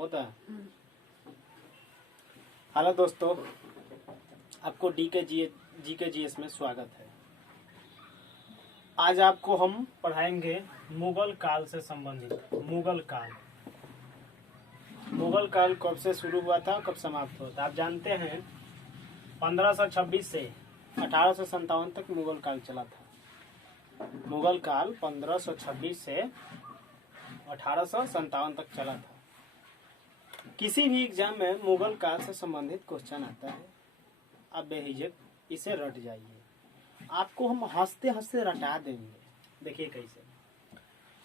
होता है। हेलो दोस्तों, आपको जीके जीएस में स्वागत है। आज आपको हम पढ़ाएंगे मुगल काल से संबंधित मुगल काल कब से शुरू हुआ था, कब समाप्त हुआ था। आप जानते हैं 1526 से 1857 तक मुगल काल चला था। मुगल काल 1526 से 1857 तक चला था। किसी भी एग्जाम में मुगल काल से संबंधित क्वेश्चन आता है, आप बेहिचक इसे रट जाइए। आपको हम हंसते हंसते रटा देंगे। देखिए कैसे।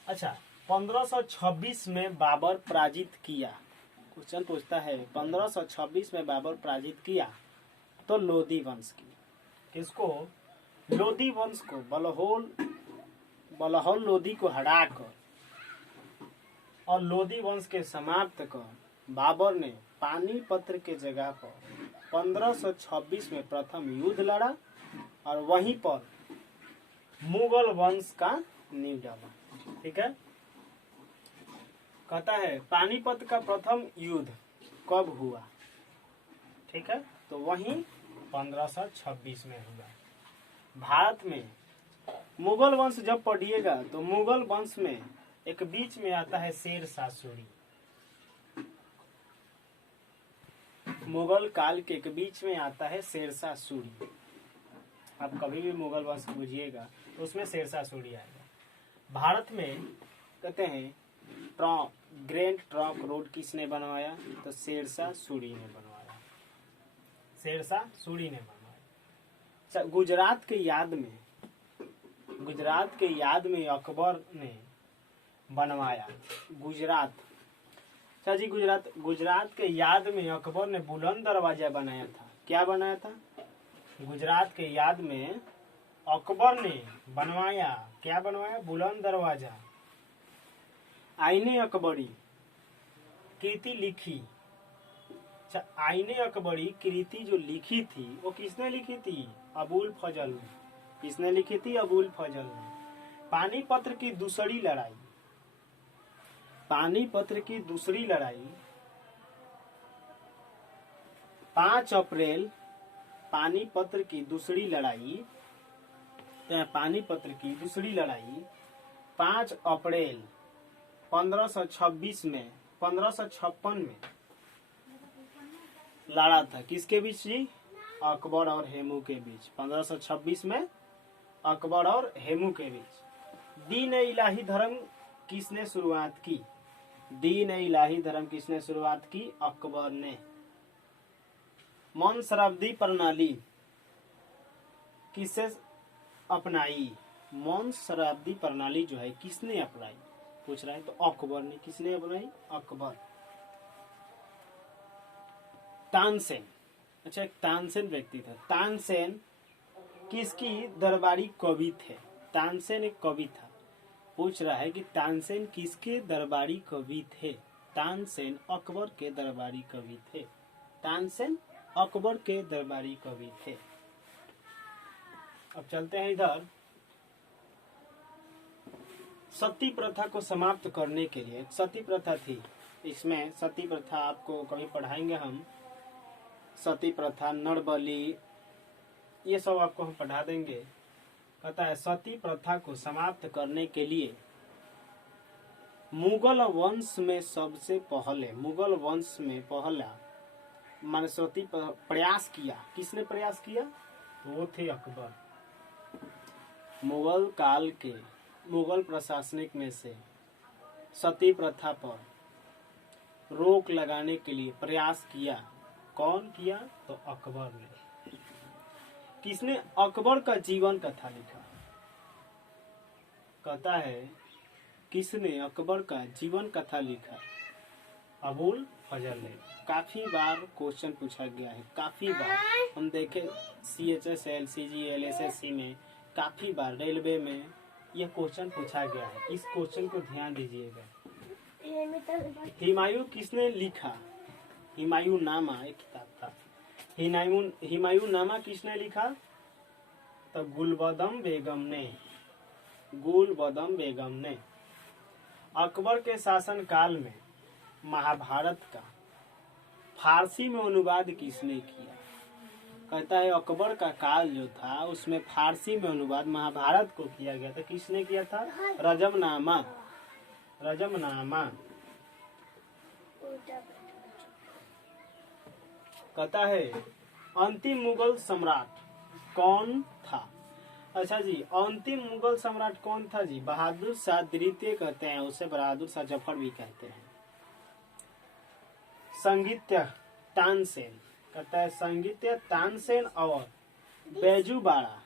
अच्छा, 1526 में बाबर पराजित किया। क्वेश्चन पूछता है 1526 में बाबर पराजित किया तो लोधी वंश की। किसको? लोधी वंश को। बलहौल लोधी को हराकर और लोधी वंश के समाप्त कर बाबर ने पानीपत के जगह पर 1526 में प्रथम युद्ध लड़ा और वहीं पर मुगल वंश का नींव डाला। ठीक है। कहता है पानीपत का प्रथम युद्ध कब हुआ? ठीक है, तो वहीं 1526 में हुआ। भारत में मुगल वंश जब पढ़िएगा तो मुगल वंश में एक बीच में आता है शेरशाह सूरी। मुगल काल के एक बीच में आता है शेरशाह सूरी। आप कभी भी मुगल वंश बुझिएगा तो उसमें शेरशाह सूरी आएगा। भारत में कहते हैं ग्रैंड ट्रंक रोड किसने बनवाया? तो शेरशाह सूरी ने बनवाया। शेरशाह सूरी ने बनवाया। गुजरात के याद में अकबर ने बनवाया। गुजरात के याद में अकबर ने बुलंद दरवाजा बनाया था। क्या बनाया था? गुजरात के याद में अकबर ने बनवाया। क्या बनवाया? बुलंद दरवाजा। आईने अकबरी कृति लिखी। आईने अकबरी कृति जो लिखी थी वो किसने लिखी थी? अबुल फजल ने। किसने लिखी थी? अबुल फजल ने। पानीपत की दूसरी लड़ाई 5 अप्रैल पानीपत की दूसरी लड़ाई 5 अप्रैल 1556 में लड़ा था। किसके बीच जी? अकबर और हेमू के बीच। 1526 में अकबर और हेमू के बीच। दीन इलाही धर्म किसने शुरुआत की? अकबर ने। मौन शराब्दी प्रणाली किससे अपनाई? मौन शराब्दी प्रणाली जो है किसने अपनाई पूछ रहा है, तो अकबर ने। किसने अपनाई? अकबर। तानसेन। अच्छा, एक तानसेन व्यक्ति था। तानसेन किसकी दरबारी कवि थे? तानसेन एक कवि था। पूछ रहा है कि तानसेन किसके दरबारी कवि थे? तानसेन अकबर के दरबारी कवि थे। अब चलते हैं इधर। सती प्रथा को समाप्त करने के लिए सती प्रथा थी। इसमें सती प्रथा आपको कभी पढ़ाएंगे हम। सती प्रथा, नरबली, ये सब आपको हम पढ़ा देंगे। कहता है सती प्रथा को समाप्त करने के लिए मुगल वंश में पहला माने सती प्रयास किया। किसने प्रयास किया? वो थे अकबर। मुगल काल के मुगल प्रशासनिक में से सती प्रथा पर रोक लगाने के लिए प्रयास किया। कौन किया? तो अकबर ने। किसने अकबर का जीवन कथा लिखा? कहता है किसने अकबर का जीवन कथा लिखा? अबुल फजल ने। काफी बार क्वेश्चन पूछा गया है, काफी बार हम देखे CHS, LCG, LSSC में काफी बार, रेलवे में यह क्वेश्चन पूछा गया है। इस क्वेश्चन को ध्यान दीजिएगा। हुमायूं किसने लिखा? हुमायूं नामा एक किताब था। हुमायूं नामा किसने लिखा? तो गुलबदम बेगम ने। अकबर के शासन काल में महाभारत का फारसी में अनुवाद किसने किया? कहता है अकबर का काल जो था उसमें फारसी में अनुवाद महाभारत को किया गया था। किसने किया था? रजमनामा। रजमनामा। कहता है अंतिम मुगल सम्राट कौन था? अच्छा जी, अंतिम मुगल सम्राट कौन था जी? बहादुर शाह द्वितीय कहते हैं, उसे बहादुर शाह जफर भी कहते हैं। संगीत्य तानसेन। कहता है संगीत्य तानसेन और बैजूबाड़ा।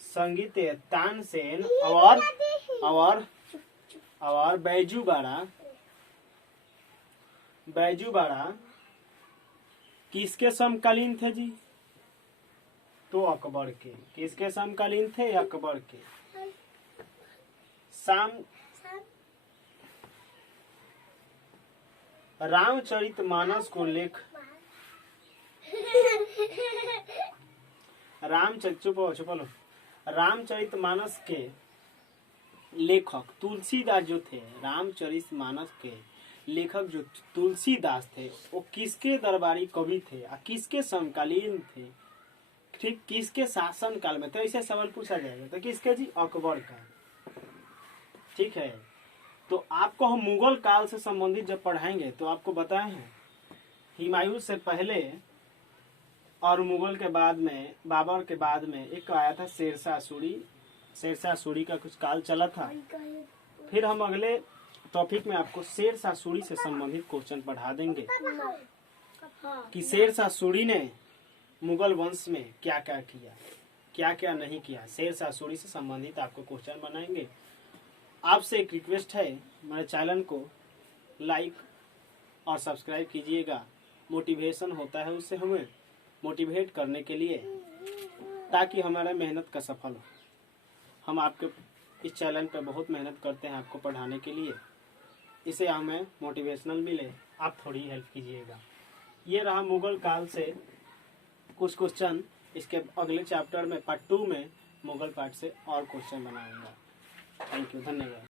संगीत्य तानसेन और बैजूबाड़ा। बैजूबाड़ा किसके समकालीन थे जी? तो अकबर के। किसके समकालीन थे? अकबर के। रामचरितमानस को रामचरितमानस के लेखक तुलसीदास जो थे, रामचरितमानस के लेखक जो तुलसीदास थे, वो किसके दरबारी कवि थे और किसके समकालीन थे? ठीक, किसके शासन काल में? तो ऐसे सवाल पूछा जाएगा। तो किसके जी? अकबर का। ठीक है, तो आपको हम मुगल काल से संबंधित जब पढ़ाएंगे तो आपको बताए हैं हुमायूं से पहले और मुगल के बाद में, बाबर के बाद में एक आया था शेरशाह सूरी। शेरशाह सूरी का कुछ काल चला था। फिर हम अगले टॉपिक में आपको शेरशाह सूरी से संबंधित क्वेश्चन पढ़ा देंगे कि शेरशाह सूरी ने मुगल वंश में क्या क्या किया, क्या क्या नहीं किया। शेरशाह सूरी से संबंधित आपको क्वेश्चन बनाएंगे। आपसे एक रिक्वेस्ट है, हमारे चैनल को लाइक और सब्सक्राइब कीजिएगा। मोटिवेशन होता है उससे हमें मोटिवेट करने के लिए, ताकि हमारा मेहनत का सफल हो। हम आपके इस चैनल पे बहुत मेहनत करते हैं आपको पढ़ाने के लिए, इसे हमें मोटिवेशनल मिले, आप थोड़ी हेल्प कीजिएगा। ये रहा मुगल काल से कुछ क्वेश्चन। इसके अगले चैप्टर में पार्ट 2 में मुगल पार्ट से और क्वेश्चन बनाऊंगा। थैंक यू, धन्यवाद।